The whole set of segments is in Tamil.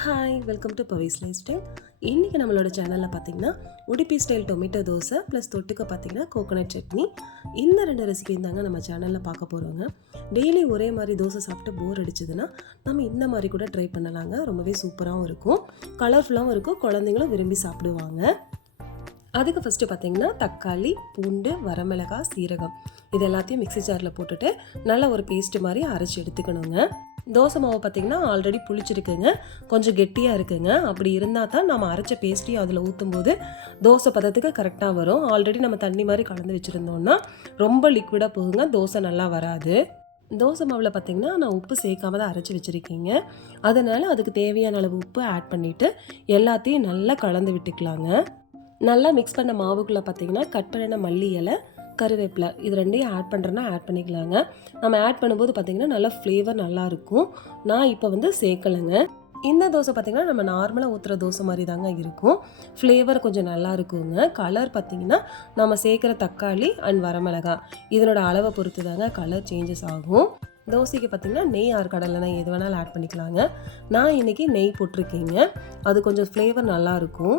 Hi, welcome to Pavis life style. இன்றைக்கி நம்மளோட சேனலில் பார்த்தீங்கன்னா Udupi style tomato dosa plus தொட்டுக்க பார்த்தீங்கன்னா கோகோனட் சட்னி. இந்த 2 ரெசிபி தாங்க நம்ம சேனலில் பார்க்க போகிறோங்க. டெய்லி ஒரே மாதிரி தோசை சாப்பிட்டு போர் அடிச்சதுன்னா நம்ம இந்த மாதிரி கூட ட்ரை பண்ணலாங்க. ரொம்பவே சூப்பராகவும் இருக்கும், கலர்ஃபுல்லாகவும் இருக்கும், குழந்தைங்களும் விரும்பி சாப்பிடுவாங்க. அதுக்கு ஃபஸ்ட்டு பார்த்திங்கன்னா தக்காளி, பூண்டு, வரமிளகாய், சீரகம் இது எல்லாத்தையும் மிக்ஸி ஜாரில் போட்டுட்டு நல்லா ஒரு பேஸ்ட்டு மாதிரி அரைச்சி எடுத்துக்கணுங்க. தோசை மாவு பார்த்திங்கன்னா ஆல்ரெடி புளிச்சிருக்குங்க, கொஞ்சம் கெட்டியாக இருக்குங்க. அப்படி இருந்தால் தான் நம்ம அரைச்ச பேஸ்ட்டையும் அதில் ஊற்றும்போது தோசை பதத்துக்கு கரெக்டாக வரும். ஆல்ரெடி நம்ம தண்ணி மாதிரி கலந்து வச்சுருந்தோம்னா ரொம்ப லிக்விடாக போகுங்க, தோசை நல்லா வராது. தோசை மாவில் பார்த்திங்கன்னா நான் உப்பு சேர்க்காம தான் அரைச்சி வச்சுருக்கீங்க. அதனால் அதுக்கு தேவையான அளவு உப்பு ஆட் பண்ணிவிட்டு எல்லாத்தையும் நல்லா கலந்து விட்டுக்கலாங்க. நல்லா மிக்ஸ் பண்ண மாவுக்குள்ளே பார்த்திங்கன்னா கட் பண்ணின மல்லி இலை, கருவேப்பிலை இது ரெண்டையும் ஆட் பண்ணுறேன்னா ஆட் பண்ணிக்கலாங்க. நம்ம ஆட் பண்ணும்போது பார்த்திங்கன்னா நல்லா ஃப்ளேவர் நல்லாயிருக்கும். நான் இப்போ சேர்க்கலைங்க. இந்த தோசை பார்த்திங்கன்னா நம்ம நார்மலாக ஊற்றுற தோசை மாதிரி தாங்க இருக்கும். ஃப்ளேவர் கொஞ்சம் நல்லா இருக்குங்க. கலர் பார்த்திங்கன்னா நம்ம சேர்க்குற தக்காளி அண்ட் வரமிளகாய் இதனோட அளவை பொறுத்து தாங்க கலர் சேஞ்சஸ் ஆகும். தோசைக்கு பார்த்திங்கன்னா நெய் ஆர் கடலெண்ணெய் எது வேணாலும் ஆட் பண்ணிக்கலாங்க. நான் இன்றைக்கி நெய் போட்டிருக்கேங்க, அது கொஞ்சம் ஃப்ளேவர் நல்லாயிருக்கும்.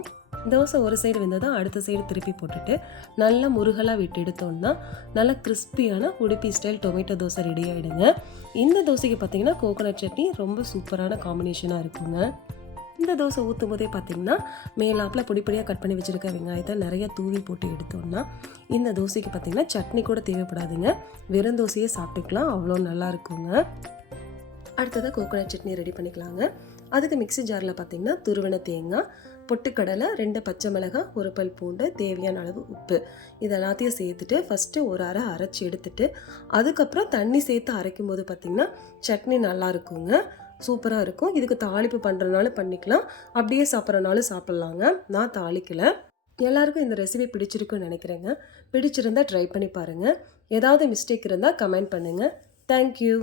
தோசை ஒரு சைடு வெந்ததான் அடுத்த சைடு திருப்பி போட்டுட்டு நல்லா முருகலாக விட்டு எடுத்தோம்னா நல்லா கிறிஸ்பியான Udupi style tomato dosa ready ஆகிடுங்க. இந்த தோசைக்கு பார்த்திங்கன்னா கோகோனட் சட்னி ரொம்ப சூப்பரான காம்பினேஷனாக இருக்குங்க. இந்த தோசை ஊற்றும் போதே பார்த்திங்கன்னா மேலாப்பில் பொடிப்படியாக கட் பண்ணி வச்சுருக்க வெங்காயத்தை நிறைய தூவி போட்டு எடுத்தோம்னா இந்த தோசைக்கு பார்த்திங்கன்னா சட்னி கூட தேவைப்படாதுங்க, வெறும் தோசையே சாப்பிட்டுக்கலாம், அவ்வளோ நல்லா இருக்குங்க. அடுத்ததாக கோகோனட் சட்னி ரெடி பண்ணிக்கலாங்க. அதுக்கு மிக்ஸி ஜாரில் பார்த்திங்கன்னா துருவன தேங்காய், பொட்டுக்கடலை, 2 பச்சை மிளகாய், 1 பல் பூண்டு, தேவையான அளவு உப்பு இது எல்லாத்தையும் சேர்த்துட்டு ஃபஸ்ட்டு ஒரு அரை அரைச்சி எடுத்துட்டு அதுக்கப்புறம் தண்ணி சேர்த்து அரைக்கும் போது பார்த்திங்கன்னா சட்னி நல்லா இருக்குங்க, சூப்பராக இருக்கும். இதுக்கு தாளிப்பு பண்ணுறனாலும் பண்ணிக்கலாம், அப்படியே சாப்பிட்றனாலும் சாப்பிட்லாங்க. நான் தாளிக்கலை. எல்லாருக்கும் இந்த ரெசிபி பிடிச்சிருக்குன்னு நினைக்கிறேங்க. பிடிச்சிருந்தால் ட்ரை பண்ணி பாருங்கள். ஏதாவது மிஸ்டேக் இருந்தால் கமெண்ட் பண்ணுங்கள். தேங்க்யூ.